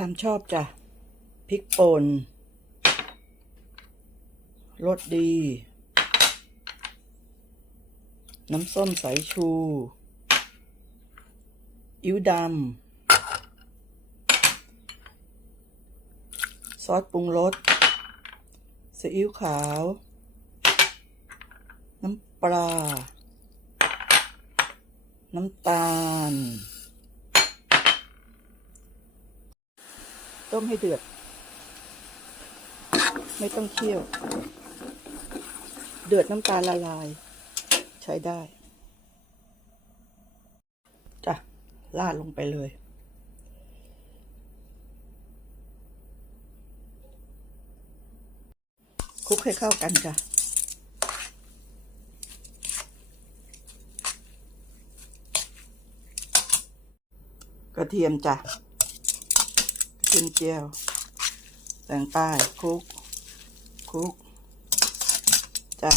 ตามชอบจ้ะพริกป่นรสดี น้ำส้มสายชู อิ๊วดำ ซอสปรุงรสซีอิ๊วขาว น้ำปลา น้ำตาล ต้มให้เดือด ไม่ต้องเคี่ยว เดือดน้ำตาลละลาย ใช้ได้จ้ะลาดลงไปเลยคลุกให้เข้ากันจ้ะกระเทียมจ้ะกระ เทียมเจียวแตงป้ายคลุกคลุกจ้ะ